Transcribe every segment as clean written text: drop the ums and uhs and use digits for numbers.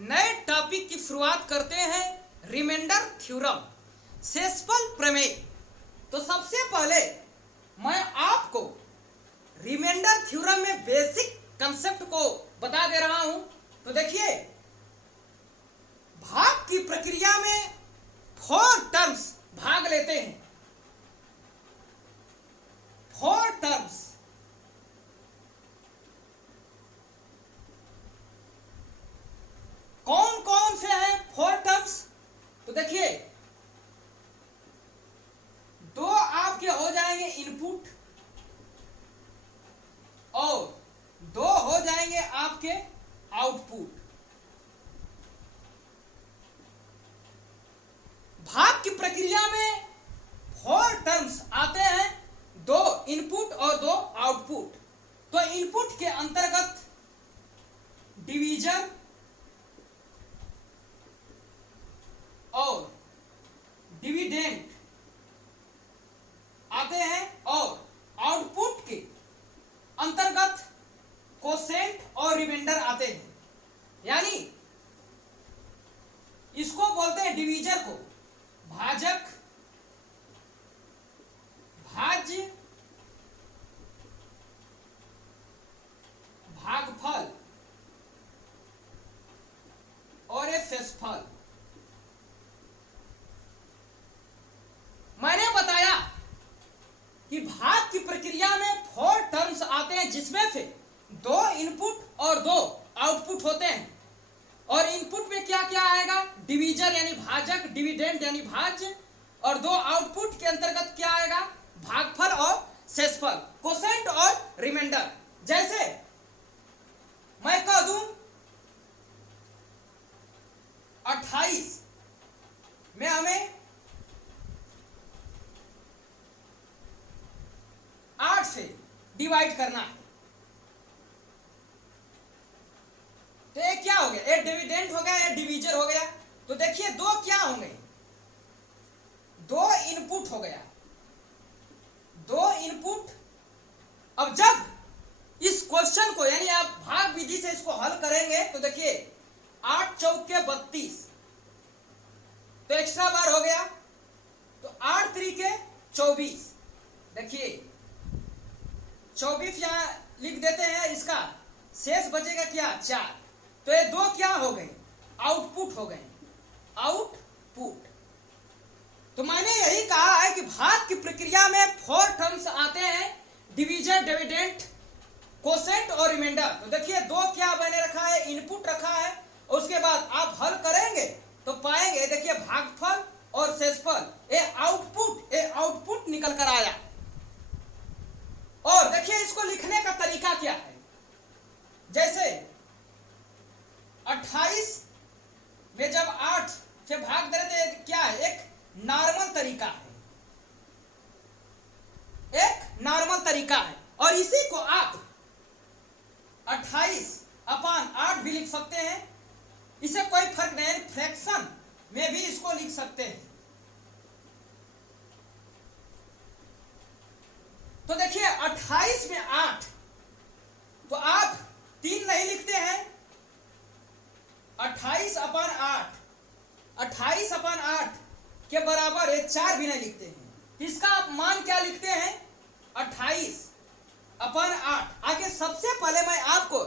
नए टॉपिक की शुरुआत करते हैं, रिमाइंडर थ्योरम, शेषफल प्रमेय। तो सबसे पहले मैं आपको रिमाइंडर थ्योरम में बेसिक कंसेप्ट को बता दे रहा हूं। तो देखिए, भाग की प्रक्रिया में 4 टर्म्स भाग लेते हैं। 4 टर्म्स। कौन कौन से हैं 4 टर्म्स? तो देखिए, 2 आपके हो जाएंगे इनपुट और 2 हो जाएंगे आपके आउटपुट। भाग की प्रक्रिया में 4 टर्म्स आते हैं, 2 इनपुट और 2 आउटपुट। तो इनपुट के अंतर्गत डिवीजन और डिविडेंड आते हैं और आउटपुट के अंतर्गत कोसेंट और रिमाइंडर आते हैं। यानी इसको बोलते हैं डिवीजर को भाजक, भाज्य, भागफल और ये शेषफल। मैंने बताया कि भाग की प्रक्रिया में 4 टर्म्स आते हैं, जिसमें से 2 इनपुट और 2 आउटपुट होते हैं। और इनपुट में क्या क्या आएगा? डिवीजर यानी भाजक, डिविडेंड यानी भाज्य, और 2 आउटपुट के अंतर्गत क्या आएगा? भागफल और शेषफल, कोसेंट और रिमाइंडर। जैसे मैं कह दूं 28 में हमें 8 से डिवाइड करना है, तो ये क्या हो गया? ये डिविडेंड हो गया, ये डिवीजर हो गया। तो देखिए, 2 क्या होंगे? 2 इनपुट हो गया, 2 इनपुट। अब जब इस क्वेश्चन को यानी आप भाग विधि से इसको हल करेंगे तो देखिए 8 चौके 32, तो एक्स्ट्रा बार हो गया, तो 8 त्रिके 24। देखिए 24 यहां लिख देते हैं, इसका शेष बचेगा क्या? 4। तो ये 2 क्या हो गए? आउटपुट हो गए, आउटपुट। तो मैंने यही कहा है कि भाग की प्रक्रिया में 4 टर्म्स आते हैं, डिवीजन, डिविडेंड, कोसेंट और रिमाइंडर। तो देखिए 2 क्या बने रखा है? इनपुट रखा है। और उसके बाद आप हल करेंगे तो पाएंगे, देखिए भागफल और शेषफल, ये आउटपुट निकल कर आया। और देखिए इसको लिखने का तरीका क्या है? जैसे 28 में जब 8 से भाग दे रहे थे, क्या है? एक नॉर्मल तरीका है, एक नॉर्मल तरीका है। और इसी को आप 28/8 भी लिख सकते हैं, इसे कोई फर्क नहीं, फ्रैक्शन में भी इसको लिख सकते हैं। तो देखिए 28 में 8, तो आप 3 नहीं लिखते हैं, 28/8, 28/8 के बराबर है 4 भी नहीं लिखते हैं। इसका आप मान क्या लिखते हैं? 28/8। आगे सबसे पहले मैं आपको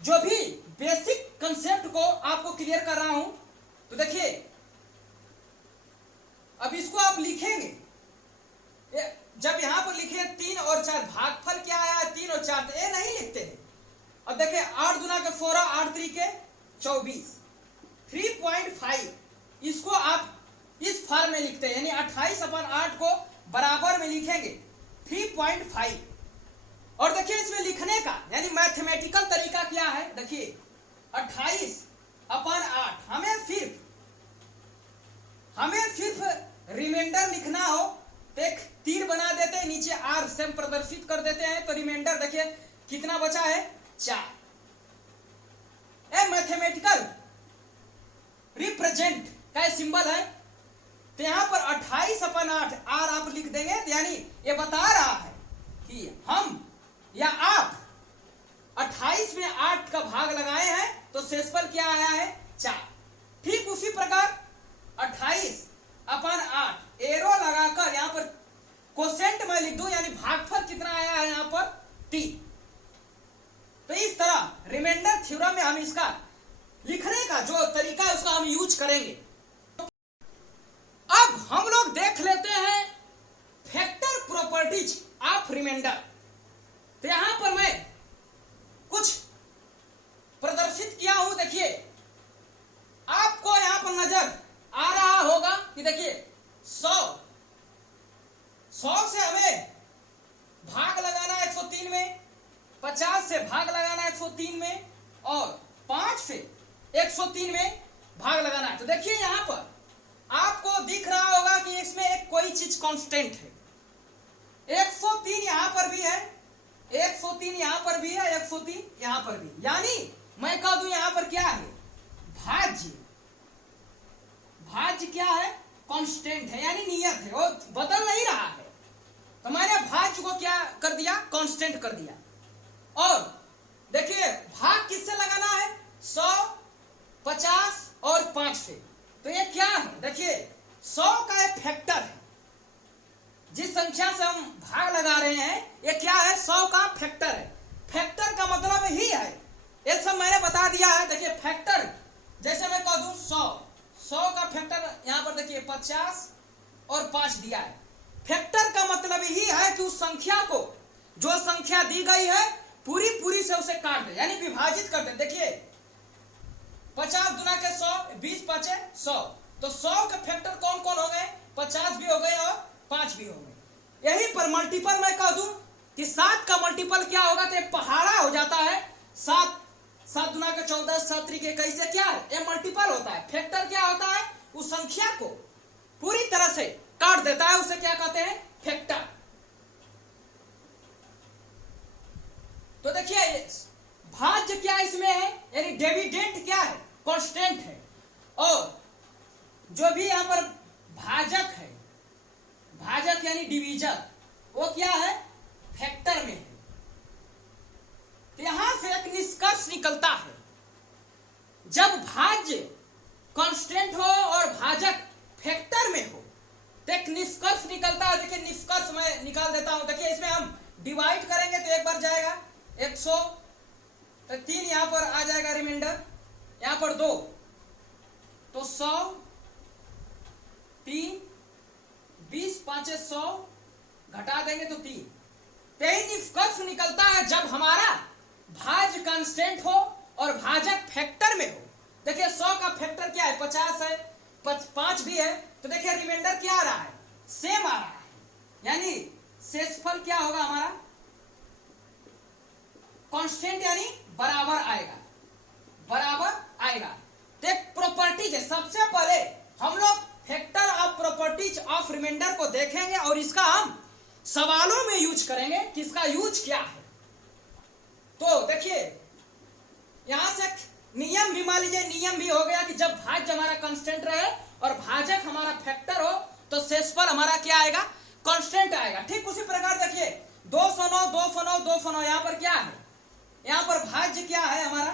जो भी बेसिक कंसेप्ट को आपको क्लियर कर रहा हूं। तो देखिए, अब इसको आप लिखेंगे, जब यहां पर लिखे 3 और 4, भागफल क्या आया? 3 और 4, तो ये नहीं लिखते हैं। अब देखिए 8 दूना के 16, 8 त्रिके 24, 3.5। इसको आप इस फॉर्म में लिखते हैं, यानी 28/8 को बराबर में लिखेंगे 3.5। और देखिए इसमें लिखने का यानी मैथमेटिकल तरीका क्या है? देखिए 28/8 हमें सिर्फ रिमाइंडर लिखना हो तो एक तीर बना देते हैं, नीचे आर से प्रदर्शित कर देते हैं, तो रिमाइंडर देखिए कितना बचा है? 4। मैथमेटिकल रिप्रेजेंट का सिंबल है। तो यहां पर 28/8 आर आप लिख देंगे, तो यानी ये बता रहा है कि हम या आप 28 में 8 का भाग लगाए हैं, तो शेषफल क्या आया है 4। ठीक उसी प्रकार 28/8 एरो लगाकर यहां पर कोसेंट में लिख दूं, यानी भागफल कितना आया है यहां पर 3। तो इस तरह रिमाइंडर थ्योरम में हम इसका लिखने का जो तरीका है उसका हम यूज करेंगे। अब हम लोग देख लेते हैं फैक्टर प्रॉपर्टीज ऑफ रिमाइंडर। तो यहां पर मैं कुछ प्रदर्शित किया हूं, देखिए आपको यहां पर नजर आ रहा होगा कि देखिए 100 से हमें भाग लगाना है 103 में, 50 से भाग लगाना है 103 में, और 5 से 103 में भाग लगाना है। तो देखिए यहां पर आपको दिख रहा होगा कि इसमें एक कोई चीज कांस्टेंट है। 103 यहां पर भी है, 103 यहां पर भी है, 103 यहां पर भी, यानी मैं कह दूं यहां पर क्या है भाज्य। भाज्य क्या है कांस्टेंट है, यानी नियत है, वो बदल नहीं रहा है। तो मैंने भाज्य को क्या कर दिया कांस्टेंट कर दिया। और देखिए भाग किससे लगाना है 100, 50 और 5 से। तो ये क्या है देखिए 100 का एक फैक्टर है, जिस संख्या से हम भाग लगा रहे हैं ये क्या है 100 का फैक्टर है। फैक्टर का मतलब ही है, ये सब मैंने बता दिया है। देखिए फैक्टर जैसे मैं कह दूं 100 का फैक्टर यहां पर देखिए 50 और 5 दिया है। फैक्टर का मतलब ही है कि उस संख्या को, जो संख्या दी गई है पूरी से उसे काट दे, यानी विभाजित कर दे। देखिए 50 गुना के 100, 20 5 100, तो 100 के फैक्टर कौन कौन हो गए 50 भी हो गए और 5 भी हो गए। यही पर मल्टीपल मैं कह दूं कि 7 का मल्टीपल क्या होगा तो पहाड़ा हो जाता है। 7 गुना के 14, 7 त्रिक 21 से क्या है ये मल्टीपल होता है। फैक्टर क्या होता है उस संख्या को पूरी तरह से काट देता है, उसे क्या कहते हैं फैक्टर। तो देखिए भाज्य क्या इसमें है, यानी डिविडेंड क्या है कांस्टेंट है, और जो भी यहां पर भाजक है, भाजक यानी डिवीजन, वो क्या है फैक्टर में है। तो यहां से एक निष्कर्ष निकलता है, जब भाज्य कांस्टेंट हो और भाजक फैक्टर में हो तो एक निष्कर्ष निकलता है। देखिए निष्कर्ष मैं निकाल देता हूं। देखिए इसमें हम डिवाइड करेंगे तो एक बार जाएगा 100, तो 3 यहां पर आ जाएगा रिमाइंडर, यहां पर 2 तो 100, 3, 20 5 100 घटा देंगे तो 3। यही निष्कर्ष निकलता है जब हमारा भाज्य कांस्टेंट हो और भाजक फैक्टर में हो। देखिए 100 का फैक्टर क्या है 50 है, 5 भी है, तो देखिए रिमाइंडर क्या आ रहा है सेम आ रहा है, यानी शेषफल क्या होगा हमारा कांस्टेंट, यानी बराबर आएगा, बराबर आएगा। तो एक प्रॉपर्टीज है, सबसे पहले हम लोग factor of properties of remainder को देखेंगे और इसका हम सवालों में यूज करेंगे कि इसका यूज क्या है। तो देखिए यहां से नियम भी मान लीजिए, नियम भी हो गया कि जब भाज्य हमारा कांस्टेंट रहे और भाजक हमारा फैक्टर हो तो शेषफल हमारा क्या आएगा कांस्टेंट आएगा। ठीक उसी प्रकार देखिए 209 209 209 यहां पर क्या है, यहां पर भाज्य क्या है हमारा,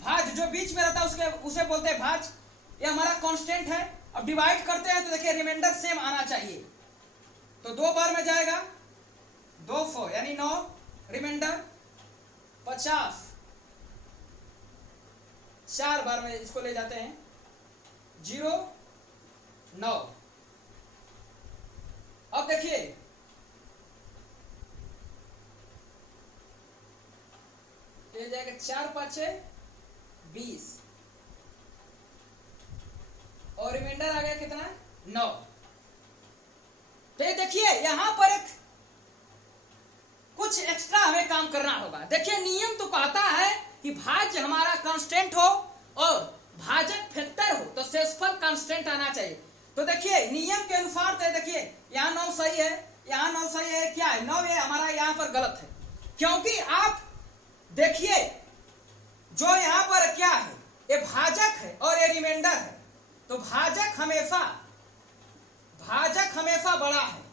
भाज्य जो बीच में रहता है उसे बोलते हैं भाज्य, ये हमारा कांस्टेंट है। अब डिवाइड करते हैं तो देखिए रिमाइंडर सेम आना चाहिए, तो 2 बार में जाएगा 200 यानी 9, रिमाइंडर 50 4 बार में इसको ले जाते हैं 0 9। अब देखिए ले जाएगा 4 5 20 और रिमाइंडर आ गया कितना 9। तो ये देखिए यहां पर एक कुछ एक्स्ट्रा हमें काम करना होगा। देखिए नियम तो कहता है कि भाज्य हमारा कांस्टेंट हो और भाजक फैक्टर हो तो शेषफल कांस्टेंट आना चाहिए। तो देखिए नियम के अनुसार तो देखिए यहाँ 9 सही है, यहाँ 9 सही है, क्या है 9 ये हमारा यहाँ पर गलत है, क्योंकि आप देखिए जो यहाँ पर क्या है ये भाजक है और ये रिमाइंडर है, तो भाजक हमेशा बड़ा है।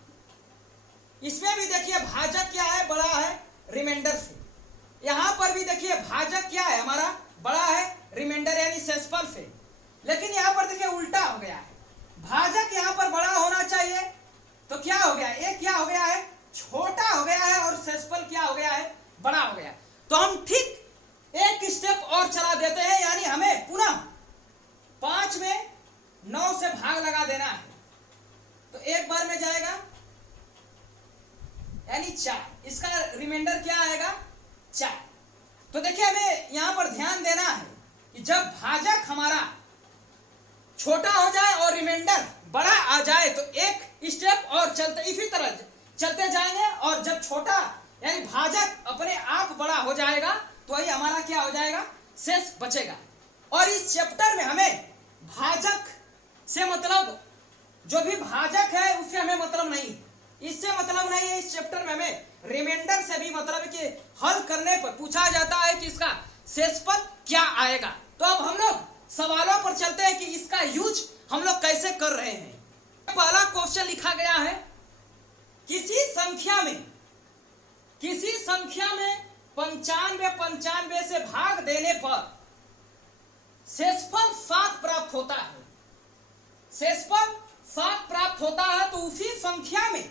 इसमें भी देखिए भाजक क्या है बड़ा है रिमाइंडर से, यहां पर भी देखिए भाजक क्या है हमारा बड़ा है रिमाइंडर जब भाजक हमारा छोटा हो जाए और रिमाइंडर बड़ा आ जाए तो एक स्टेप और चलते इसी तरह चलते जाएंगे, और जब छोटा यानी भाजक अपने आप बड़ा हो जाएगा तो वही हमारा क्या हो जाएगा, शेष बचेगा। और इस चैप्टर में हमें भाजक से मतलब, जो भी भाजक है उससे हमें मतलब नहीं, इससे मतलब नहीं है। इस चैप्टर में हमें रिमाइंडर से भी मतलब कि हल करने पर पूछा जाता है कि इसका शेषपद क्या आएगा। तो अब हम लोग सवालों पर चलते हैं कि इसका यूज हम लोग कैसे कर रहे हैं। पहला क्वेश्चन लिखा गया है, किसी संख्या में 95 से भाग देने पर शेषफल 7 प्राप्त होता है। शेषफल 7 प्राप्त होता है तो उसी संख्या में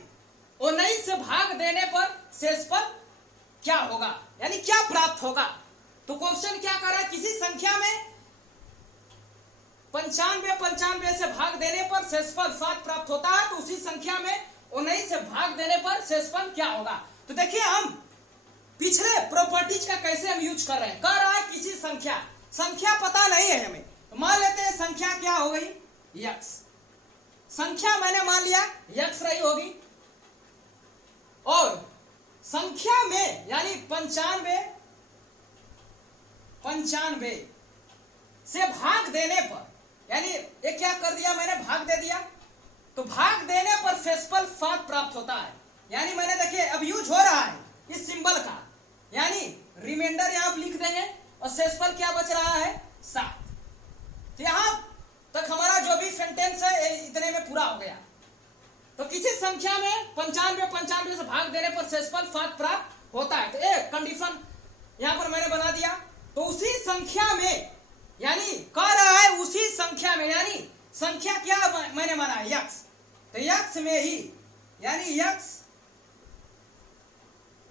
19 से भाग देने पर शेषफल क्या होगा, यानी क्या प्राप्त होगा। तो क्वेश्चन क्या कर रहा है, किसी संख्या में 95 से भाग देने पर शेषफल 7 प्राप्त होता है तो उसी संख्या में 19 से भाग देने पर शेषफल क्या होगा। तो देखिए हम पिछले प्रॉपर्टीज का कैसे हम यूज कर रहे हैं। कर रहा है किसी संख्या पता नहीं है हमें, तो मान लेते हैं संख्या क्या हो गई, x। संख्या मैंने मान लिया x रही होगी, और संख्या में यानी 95 से भाग देने पर, यानी ये क्या कर दिया मैंने, भाग दे दिया, तो भाग देने पर शेषफल 7 प्राप्त होता है। यानी मैंने देखिए अब यूज हो रहा है इस सिंबल का, यानी रिमाइंडर यहां आप लिख देंगे और शेषफल क्या बच रहा है, 7। तो यहां तक हमारा जो भी सेंटेंस है इतने में पूरा हो गया। तो किसी संख्या में 95 से भाग देने पर शेषफल 7 प्राप्त होता है, तो एक कंडीशन यहां पर मैंने बना दिया। तो उसी संख्या में, यानी कह रहा है उसी संख्या में, यानी संख्या क्या मैंने माना है, x। तो x में ही, यानी x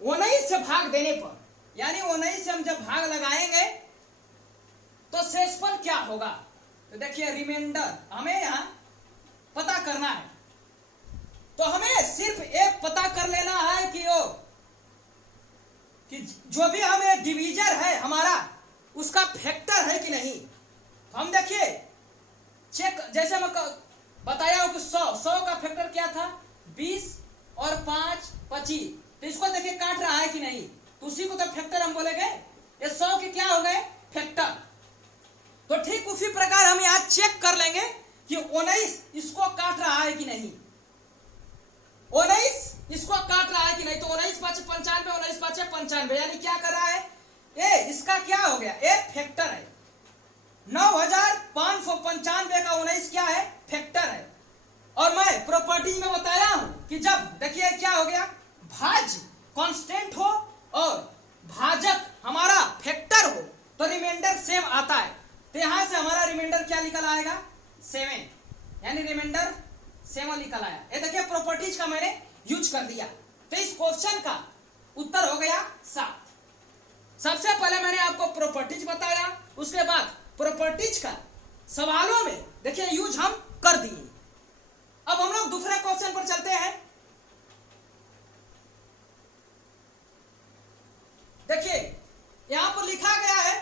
19 से भाग देने पर, यानी 19 से हम जब भाग लगाएंगे तो शेषफल क्या होगा। तो देखिए रिमाइंडर हमें यहां पता करना है, तो हमें सिर्फ एक पता कर लेना है कि जो भी हमें डिवीजर है हमारा उसका फैक्टर है कि नहीं। हम देखिए चेक, जैसे मैं बताया हूं कि 100 का फैक्टर क्या था, 20 और 5 25। तो इसको देखिए काट रहा है कि नहीं, तो उसी को तो फैक्टर हम बोलेंगे। ये 100 के क्या हो गए, फैक्टर। तो ठीक उसी प्रकार हम यहां चेक कर लेंगे कि 19 इसको काट रहा है कि नहीं, 19 इसको काट रहा है कि नहीं। तो 19 5 95, 19 5 95, यानी क्या कर रहा है, ये इसका क्या हो गया, एक फैक्टर है। 9595 का 19 क्या है, फैक्टर है। और मैं प्रॉपर्टी में बताया हूं कि जब देखिए क्या हो गया, भाज्य कांस्टेंट हो और भाजक हमारा फैक्टर हो तो रिमाइंडर सेम आता है। तो यहां से हमारा रिमाइंडर क्या निकल आएगा, 7, यानी रिमाइंडर 7 निकल आया। ये देखिए प्रॉपर्टीज का मैंने यूज कर दिया। तो इस क्वेश्चन का उत्तर हो गया 7। सबसे पहले मैंने आपको प्रॉपर्टीज बताया, उसके बाद प्रॉपर्टीज का सवालों में देखिए यूज हम कर दिए। अब हम लोग दूसरे क्वेश्चन पर चलते हैं। देखिए यहां पर लिखा गया है,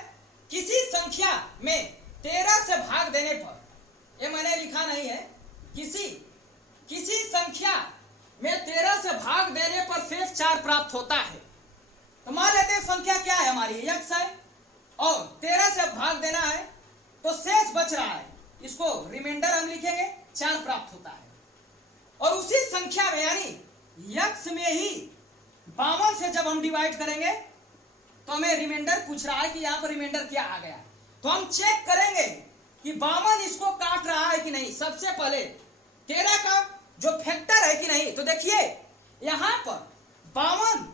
किसी संख्या में 13 से भाग देने पर, ये मैंने लिखा नहीं है, किसी संख्या में 13 से भाग देने पर शेष 4 प्राप्त होता है। तो मान लेते हैं संख्या क्या है हमारी, x है और 13 से भाग देना है तो शेष बच रहा है, इसको रिमाइंडर हम लिखेंगे 4 प्राप्त होता है। और उसी संख्या में यानी x में ही 52 से जब हम डिवाइड करेंगे तो हमें रिमाइंडर पूछ रहा है कि यहां पर रिमाइंडर क्या आ गया। तो हम चेक करेंगे कि 52 इसको काट रहा है कि नहीं। सबसे पहले 13 का जो फैक्टर है कि नहीं, तो देखिए यहां पर 52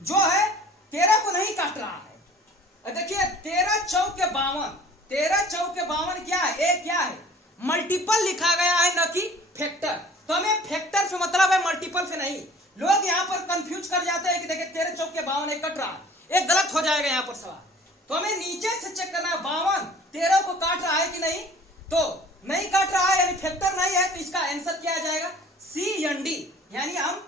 जो है 13 को नहीं काट रहा है। देखिए 13 चौके 52, 13 चौके 52 क्या है, एक क्या है, मल्टीपल लिखा गया है, न कि फैक्टर। तो हमें फैक्टर से मतलब है, मल्टीपल से नहीं। लोग यहाँ पर कंफ्यूज कर जाते हैं कि देखिए 13 चौके 52 कट रहा है, एक गलत हो जाएगा यहाँ पर सवाल। तो हमें नीचे से चेक करना है 52 13 को काट रहा है कि नहीं, तो नहीं काट रहा है यानी फैक्टर नहीं है। तो इसका आंसर क्या आ जाएगा, CND, यानी हम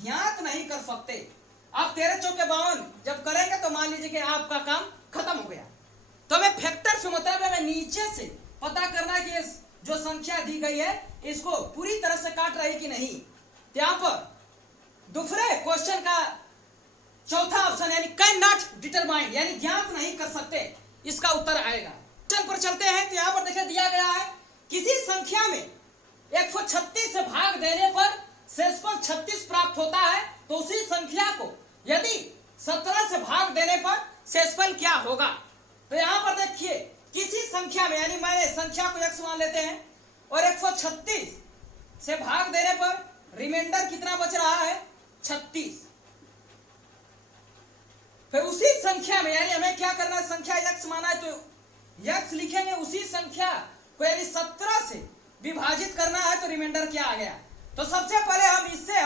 ज्ञात नहीं कर सकते। आप 13 चौके 52 जब करेंगे तो मान लीजिए कि आपका काम खत्म हो गया। तो हमें नीचे से पता करना कि जो संख्या दी गई है इसको पूरी तरह से काट रही कि नहीं। यहाँ पर दूसरे क्वेश्चन का चौथा ऑप्शन यानी कैन नॉट डिटरमाइन यानी ज्ञात नहीं कर सकते, इसका उत्तर आएगा। क्वेश्चन पर चलते हैं तो यहाँ पर देखिए दिया गया है किसी संख्या में 136 से भाग देने पर शेषफल 36 प्राप्त होता है, तो उसी संख्या को यदि 17 से भाग देने पर शेषफल क्या होगा। तो यहाँ पर देखिए किसी संख्या में यानी मैंने संख्या को x मान लेते हैं और 136 से भाग देने पर रिमाइंडर कितना बच रहा है 36। फिर उसी संख्या में यानी हमें क्या करना है, संख्या x माना है तो x लिखेंगे, उसी संख्या को यानी 17 से विभाजित करना है तो रिमाइंडर क्या आ गया। तो सबसे पहले हम इससे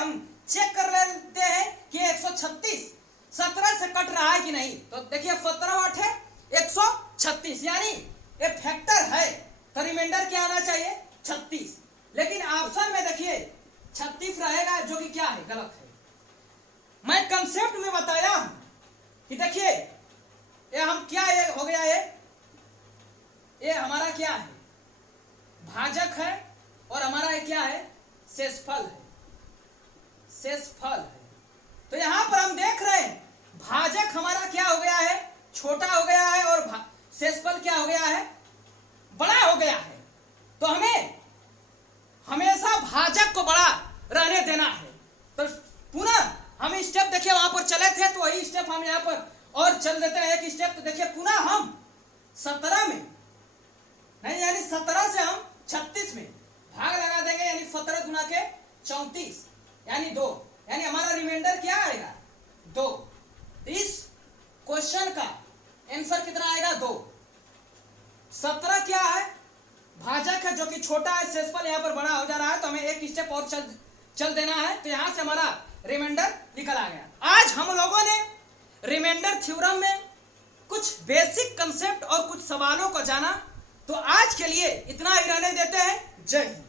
चेक कर लेते हैं कि 136 17 से कट रहा है कि नहीं। तो देखिए 17 8 है 136 यानी ये फैक्टर है तो रिमाइंडर क्या आना चाहिए 36, लेकिन ऑप्शन में देखिए 36 रहेगा जो कि क्या है गलत है। मैं कंसेप्ट में बताया हूं कि देखिए ये हम क्या ये हो गया, ये हमारा क्या है भाजक है और हमारा ये क्या है शेषफल है, शेषफल है। तो यहां पर हम देख रहे हैं भाजक हमारा क्या हो गया है छोटा हो गया है और शेषफल क्या हो गया है बड़ा हो गया है। तो हमें हमेशा भाजक को बड़ा रहने देना है। तो पुनः हम स्टेप देखिए वहां पर चले थे तो वही स्टेप हम यहाँ पर और चल देते हैं एक स्टेप। तो देखिए पुनः हम 17 में नहीं यानी 17 से हम 36 में भाग लगा देंगे यानी 17 गुना के 34 यानी 2 यानी हमारा रिमाइंडर क्या आएगा 2। इस क्वेश्चन का आंसर कितना आएगा 2। 17 क्या है भाजक है जो कि छोटा है, शेषफल यहाँ पर बड़ा हो जा रहा है तो हमें एक स्टेप और चल देना है। तो यहां से हमारा रिमाइंडर निकल आ गया। आज हम लोगों ने रिमाइंडर थ्योरम में कुछ बेसिक कंसेप्ट और कुछ सवालों को जाना। तो आज के लिए इतना ही रहने देते हैं। जय हिंद।